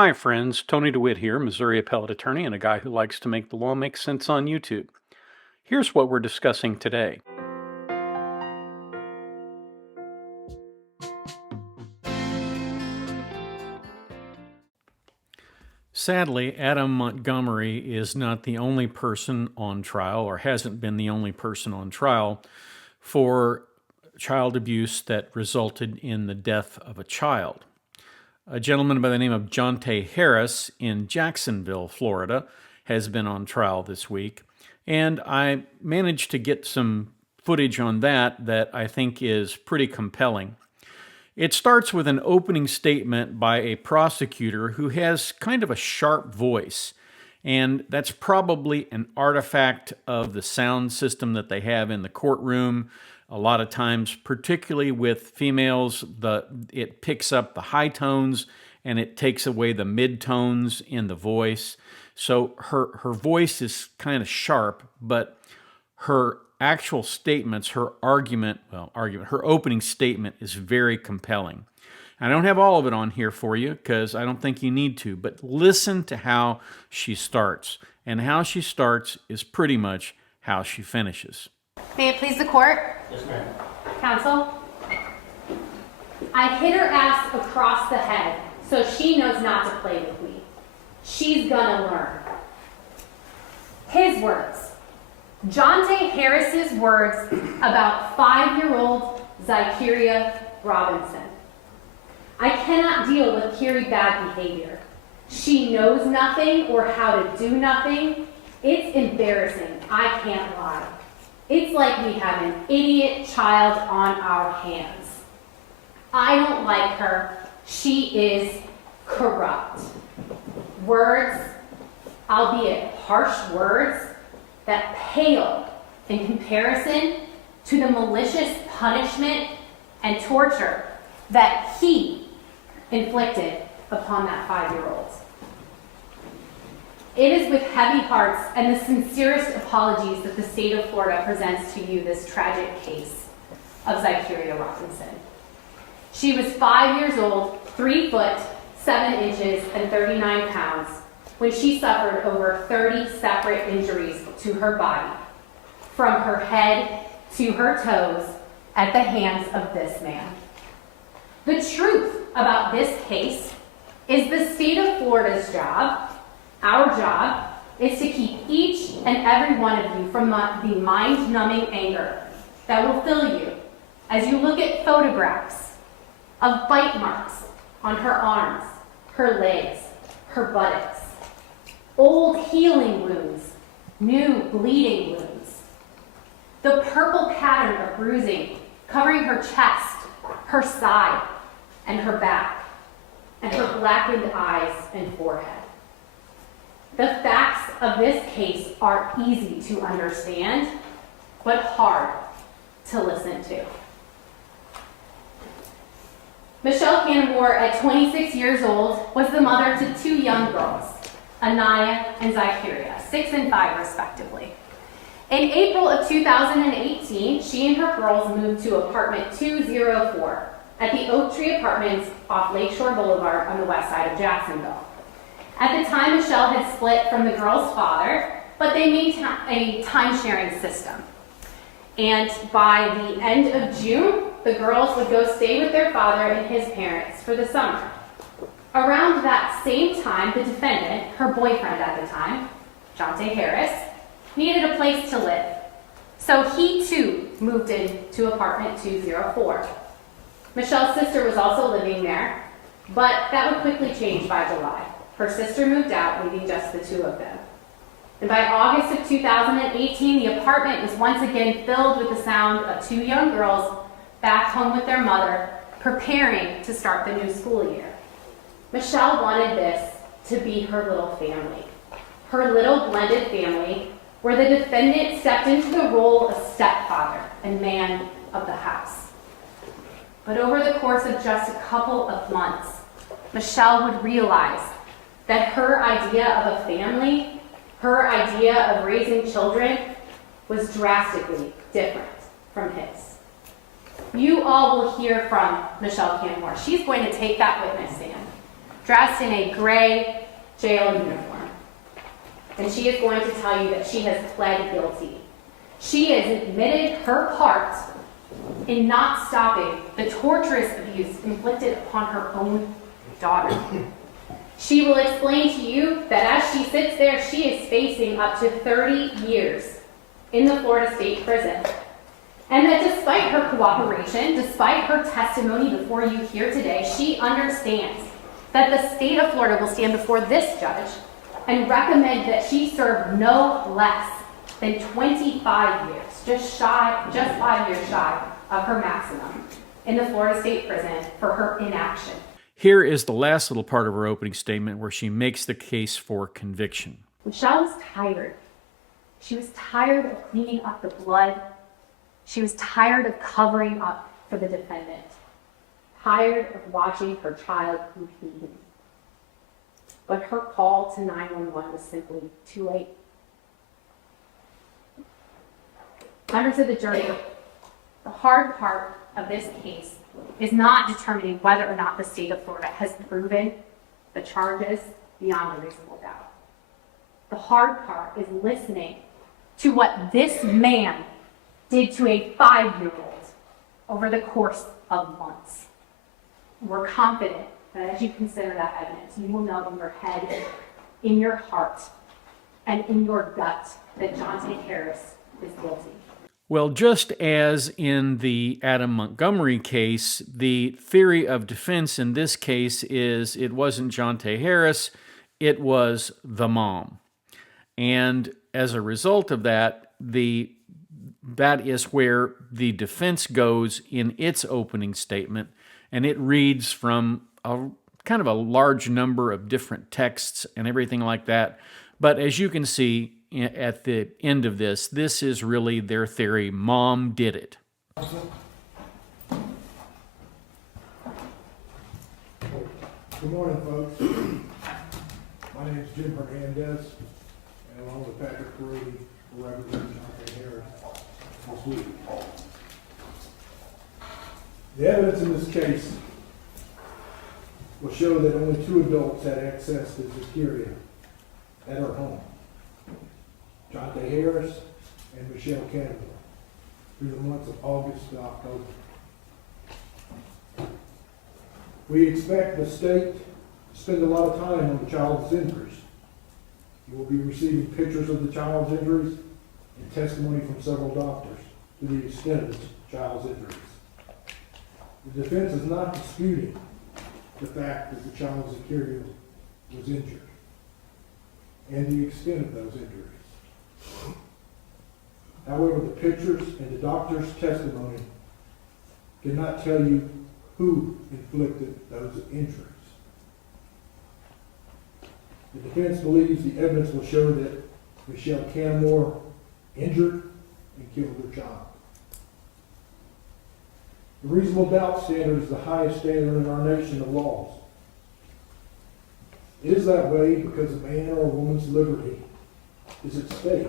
Hi, friends. Tony DeWitt here, Missouri appellate attorney and a guy who likes to make the law make sense on YouTube. Here's what we're discussing today. Sadly, Adam Montgomery is not the only person on trial, or hasn't been the only person on trial, for child abuse that resulted in the death of a child. A gentleman by the name of Jonte Harris in Jacksonville, Florida, has been on trial this week, and I managed to get some footage on that I think is pretty compelling. It starts with an opening statement by a prosecutor who has kind of a sharp voice, and that's probably an artifact of the sound system that they have in the courtroom. A lot of times, particularly with females, it picks up the high tones and it takes away the mid tones in the voice. So her voice is kind of sharp, but her actual statements, her opening statement is very compelling. I don't have all of it on here for you because I don't think you need to, but listen to how she starts. And how she starts is pretty much how she finishes. May it please the court? Yes, ma'am. Counsel? I hit her ass across the head, so she knows not to play with me. She's gonna learn. His words. Jonte Harris's words about 5-year-old Zykeria Robinson. I cannot deal with Kiri bad behavior. She knows nothing or how to do nothing. It's embarrassing. I can't lie. It's like we have an idiot child on our hands. I don't like her. She is corrupt. Words, albeit harsh words, that pale in comparison to the malicious punishment and torture that he inflicted upon that 5-year-old. It is with heavy hearts and the sincerest apologies that the state of Florida presents to you this tragic case of Zykeria Robinson. She was 5 years old, 3 foot, 7 inches, and 39 pounds when she suffered over 30 separate injuries to her body, from her head to her toes, at the hands of this man. The truth about this case is the state of Florida's job, our job, is to keep each and every one of you from the mind-numbing anger that will fill you as you look at photographs of bite marks on her arms, her legs, her buttocks, old healing wounds, new bleeding wounds, the purple pattern of bruising covering her chest, her side, and her back, and her blackened eyes and forehead. The facts of this case are easy to understand, but hard to listen to. Michelle Canamore, at 26 years old, was the mother to 2 young girls, Anaya and Zykeria, 6 and 5 respectively. In April of 2018, she and her girls moved to apartment 204 at the Oak Tree Apartments off Lakeshore Boulevard on the west side of Jacksonville. At the time, Michelle had split from the girl's father, but they maintained a time-sharing system. And by the end of June, the girls would go stay with their father and his parents for the summer. Around that same time, the defendant, her boyfriend at the time, Jonte Harris, needed a place to live. So he too moved into apartment 204. Michelle's sister was also living there, but that would quickly change by July. Her sister moved out, leaving just the 2 of them. And by August of 2018, the apartment was once again filled with the sound of 2 young girls back home with their mother, preparing to start the new school year. Michelle wanted this to be her little family, her little blended family, where the defendant stepped into the role of stepfather and man of the house. But over the course of just a couple of months, Michelle would realize that her idea of a family, her idea of raising children, was drastically different from his. You all will hear from Michelle Canamore. She's going to take that witness stand. dressed in a gray jail uniform. And she is going to tell you that she has pled guilty. She has admitted her part in not stopping the torturous abuse inflicted upon her own daughter. She will explain to you that as she sits there, she is facing up to 30 years in the Florida State Prison. And that despite her cooperation, despite her testimony before you here today, she understands that the state of Florida will stand before this judge and recommend that she serve no less than 25 years, just 5 years shy of her maximum in the Florida State Prison for her inaction. Here is the last little part of her opening statement where she makes the case for conviction. Michelle was tired. She was tired of cleaning up the blood. She was tired of covering up for the defendant. Tired of watching her child bleed. But her call to 911 was simply too late. Members of the jury, the hard part of this case is not determining whether or not the state of Florida has proven the charges beyond a reasonable doubt. The hard part is listening to what this man did to a 5-year-old over the course of months. We're confident that as you consider that evidence, you will know in your head, in your heart, and in your gut that Jonte Harris is guilty. Well, just as in the Adam Montgomery case, the theory of defense in this case is it wasn't Jonte Harris, it was the mom. And as a result of that, that is where the defense goes in its opening statement, and it reads from a kind of a large number of different texts and everything like that. But as you can see at the end of this is really their theory. Mom did it. Good morning, folks. My name is Jim Hernandez, and along with Patrick Caridi, we're representing Jonte Harris this week. The evidence in this case will show that only 2 adults had access to Zakiria at her home. Jonte Harris and Michelle Canamore through the months of August to October. We expect the state to spend a lot of time on the child's injuries. You will be receiving pictures of the child's injuries and testimony from several doctors to the extent of the child's injuries. The defense is not disputing the fact that the child Zakiria was injured and the extent of those injuries. However, the pictures and the doctor's testimony cannot tell you who inflicted those injuries. The defense believes the evidence will show that Michelle Canamore injured and killed her child. The reasonable doubt standard is the highest standard in our nation of laws. It is that way because a man or a woman's liberty is at stake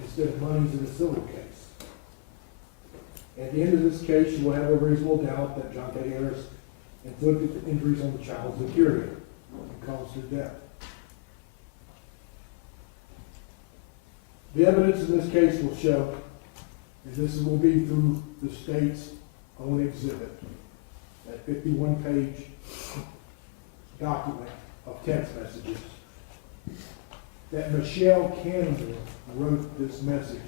instead of money's in a civil case. At the end of this case, you will have a reasonable doubt that Jonte Harris inflicted injuries on the child Zakiria and caused her death. The evidence in this case will show, and this will be through the state's own exhibit, that 51-page document of text messages, that Michelle Canamore wrote this message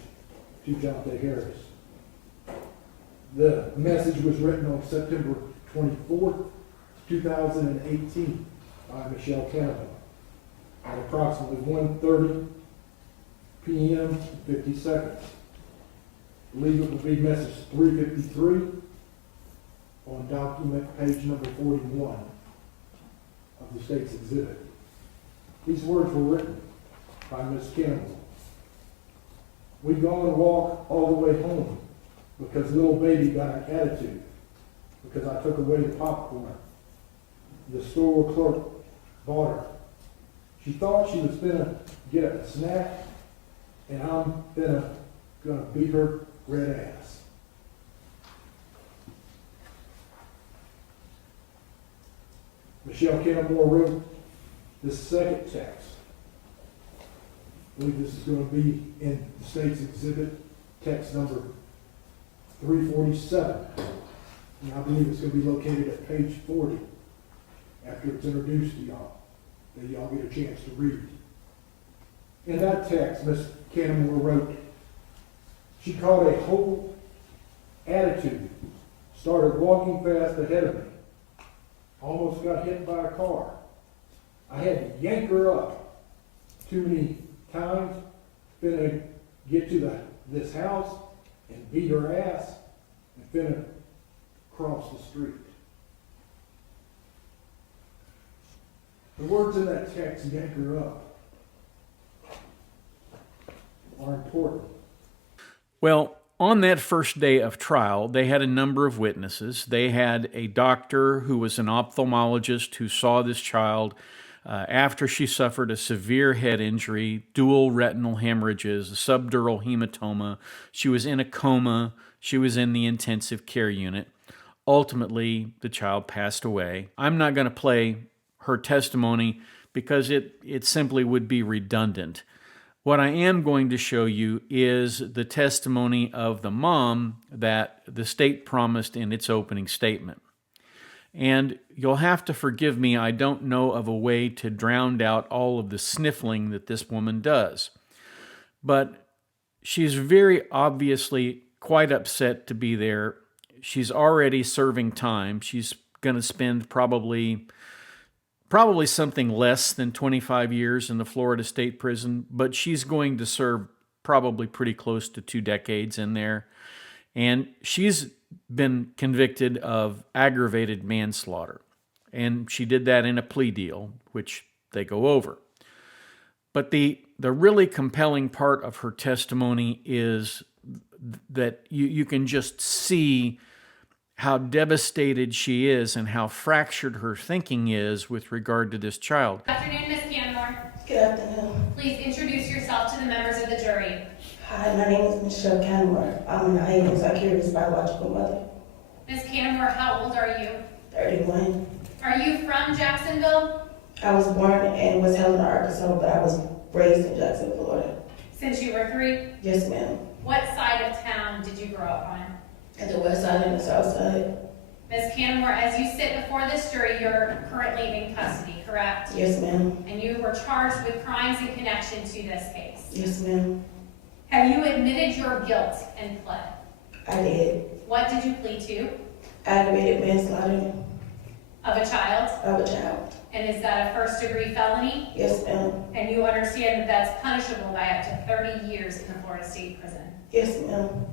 to Jonte Harris. The message was written on September 24th, 2018 by Michelle Canamore at approximately 1:30 p.m. 50 seconds. I believe it will be message 353 on document page number 41 of the state's exhibit. These words were written by Miss Canamore. We've gone and walked all the way home because little baby got an attitude because I took away the popcorn. The store clerk bought her. She thought she was gonna get a snack, and I'm gonna beat her red ass. Michelle Canamore wrote this second text. I believe this is going to be in the state's exhibit, text number 347. And I believe it's going to be located at page 40 after it's introduced to y'all, that y'all get a chance to read. In that text, Miss Canamore wrote, she caught a whole attitude, started walking fast ahead of me, almost got hit by a car. I had to yank her up too many times, finna get to this house and beat her ass, and finna cross the street. The words in that text, yank her up, are important. Well, on that first day of trial, they had a number of witnesses. They had a doctor who was an ophthalmologist who saw this child after she suffered a severe head injury, dual retinal hemorrhages, a subdural hematoma. She was in a coma. She was in the intensive care unit. Ultimately, the child passed away. I'm not going to play her testimony because it simply would be redundant. What I am going to show you is the testimony of the mom that the state promised in its opening statement. And you'll have to forgive me, I don't know of a way to drown out all of the sniffling that this woman does. But she's very obviously quite upset to be there. She's already serving time. She's going to spend probably something less than 25 years in the Florida State Prison, but she's going to serve probably pretty close to 2 decades in there. And she's been convicted of aggravated manslaughter. And she did that in a plea deal, which they go over. But the really compelling part of her testimony is that you can just see how devastated she is and how fractured her thinking is with regard to this child. Good afternoon, Ms. Canamore. Good afternoon. Please introduce yourself to the members of the jury. Hi, my name is Michelle Canamore. I'm Naya and Zakira's biological mother. Ms. Canamore, how old are you? 31. Are you from Jacksonville? I was born in West Helena, Arkansas, but I was raised in Jacksonville, Florida. Since you were 3? Yes, ma'am. What side of town did you grow up on? At the west side and the south side. Ms. Canamore, as you sit before this jury, you're currently in custody, correct? Yes, ma'am. And you were charged with crimes in connection to this case. Yes, ma'am. Have you admitted your guilt and pled? I did. What did you plead to? Aggravated manslaughter Of a child? of a child. And is that a first-degree felony? Yes, ma'am. And you understand that that's punishable by up to 30 years in the Florida State Prison? Yes, ma'am.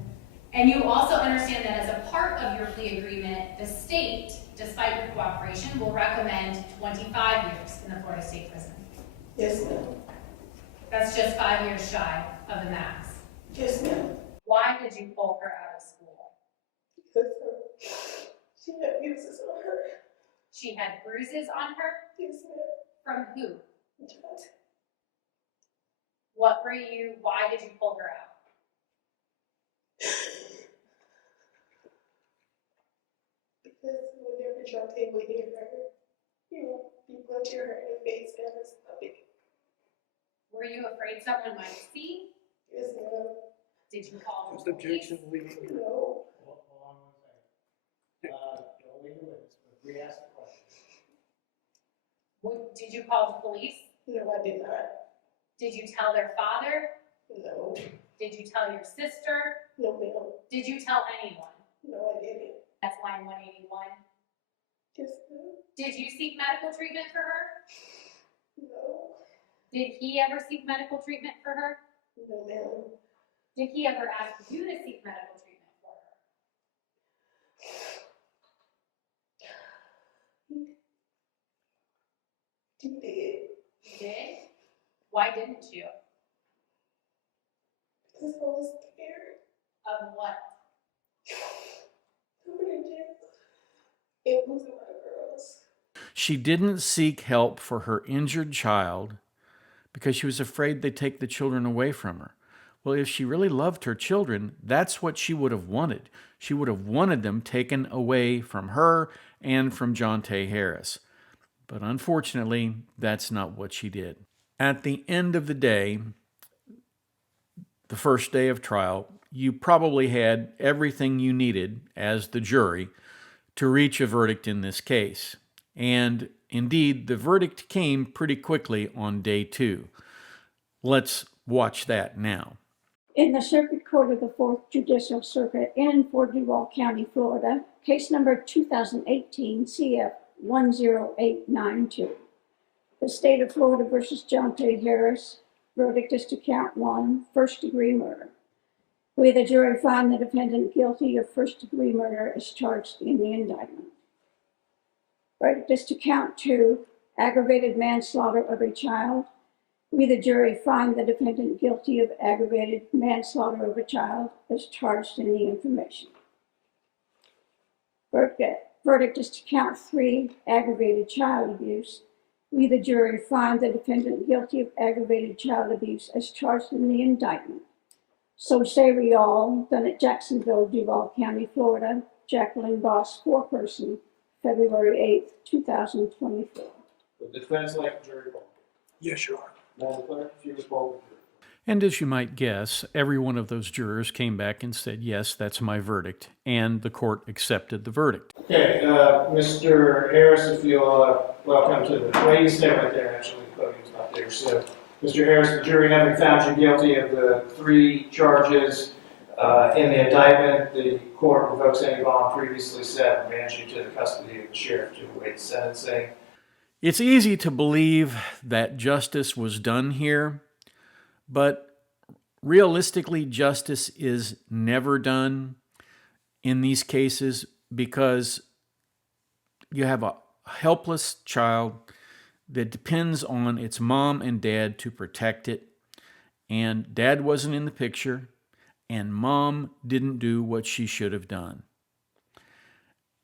And you also understand that as a part of your plea agreement, the state, despite your cooperation, will recommend 25 years in the Florida State Prison. Yes, ma'am. That's just 5 years shy of the max. Yes, ma'am. Why did you pull her out of school? Because she had bruises on her. She had bruises on her? Yes, ma'am. From who? Child. Why did you pull her out? Because whenever Jonte would hit her, he would be punching her in the face and her stomach. Were you afraid someone might see? Yes, ma'am. Did you call the Just police? objection, leaving. No. Hold on one second. Don't leave the witness, but re-ask the question. Did you call the police? No, I did not. Did you tell their father? No. Did you tell your sister? No, ma'am. Did you tell anyone? No, I didn't. That's line 181. Yes, ma'am. Did you seek medical treatment for her? No. Did he ever seek medical treatment for her? No, ma'am. Did he ever ask you to seek medical treatment for her? He did. You did? Why didn't you? Because I was scared. Of what? Coming in jail. It wasn't my girls. She didn't seek help for her injured child because she was afraid they'd take the children away from her. Well, if she really loved her children, that's what she would have wanted. She would have wanted them taken away from her and from Jonte Harris. But unfortunately, that's not what she did. At the end of the day, the first day of trial, you probably had everything you needed as the jury to reach a verdict in this case. And indeed, the verdict came pretty quickly on day 2. Let's watch that now. In the Circuit Court of the 4th Judicial Circuit in Fort Duval County, Florida, case number 2018 CF 10892. The State of Florida versus John J. Harris. Verdict is to count 1, first-degree murder. We, the jury, find the defendant guilty of first-degree murder as charged in the indictment. Verdict is to count 2, aggravated manslaughter of a child. We, the jury, find the defendant guilty of aggravated manslaughter of a child as charged in the information. Verdict is to count 3, aggravated child abuse. We, the jury, find the defendant guilty of aggravated child abuse as charged in the indictment. So say we all, done at Jacksonville, Duval County, Florida, Jacqueline Boss, foreperson, February 8th, 2024. The defense like jury poll. Yes, Your Honor. Madam Clerk, if you would poll the jury. And as you might guess, every one of those jurors came back and said, yes, that's my verdict. And the court accepted the verdict. Okay, Mr. Harris, if you'll welcome to the, well, you stay right there, actually, the podium's not there. So, Mr. Harris, the jury having found you guilty of the 3 charges in the indictment, the court revokes any bond previously set and remands you to the custody of the sheriff to await sentencing. It's easy to believe that justice was done here, but realistically, justice is never done in these cases because you have a helpless child that depends on its mom and dad to protect it, and dad wasn't in the picture, and mom didn't do what she should have done.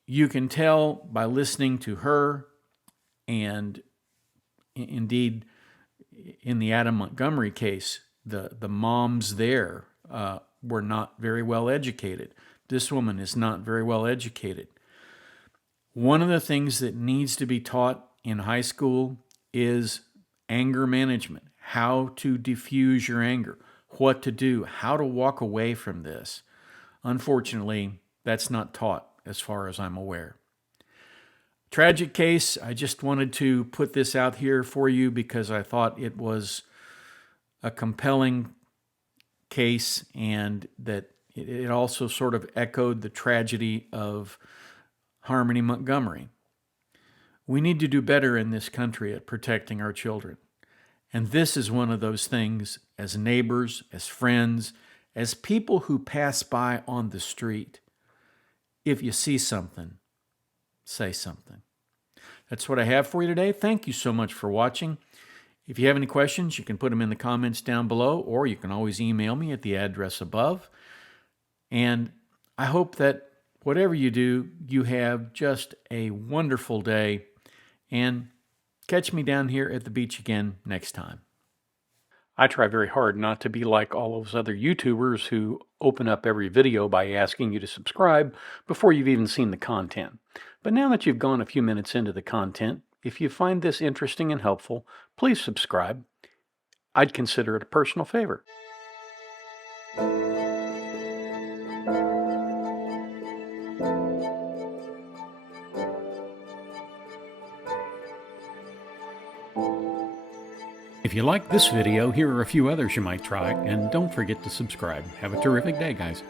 You can tell by listening to her, and indeed, in the Adam Montgomery case, the moms there were not very well educated. This woman is not very well educated. One of the things that needs to be taught in high school is anger management, how to diffuse your anger, what to do, how to walk away from this. Unfortunately, that's not taught as far as I'm aware. Tragic case. I just wanted to put this out here for you because I thought it was a compelling case and that it also sort of echoed the tragedy of Harmony Montgomery. We need to do better in this country at protecting our children. And this is one of those things as neighbors, as friends, as people who pass by on the street. If you see something, say something. That's what I have for you today. Thank you so much for watching. If you have any questions, you can put them in the comments down below, or you can always email me at the address above. And I hope that whatever you do, you have just a wonderful day. And catch me down here at the beach again next time. I try very hard not to be like all those other YouTubers who open up every video by asking you to subscribe before you've even seen the content. But now that you've gone a few minutes into the content, if you find this interesting and helpful, please subscribe. I'd consider it a personal favor. If you like this video, here are a few others you might try, and don't forget to subscribe. Have a terrific day, guys.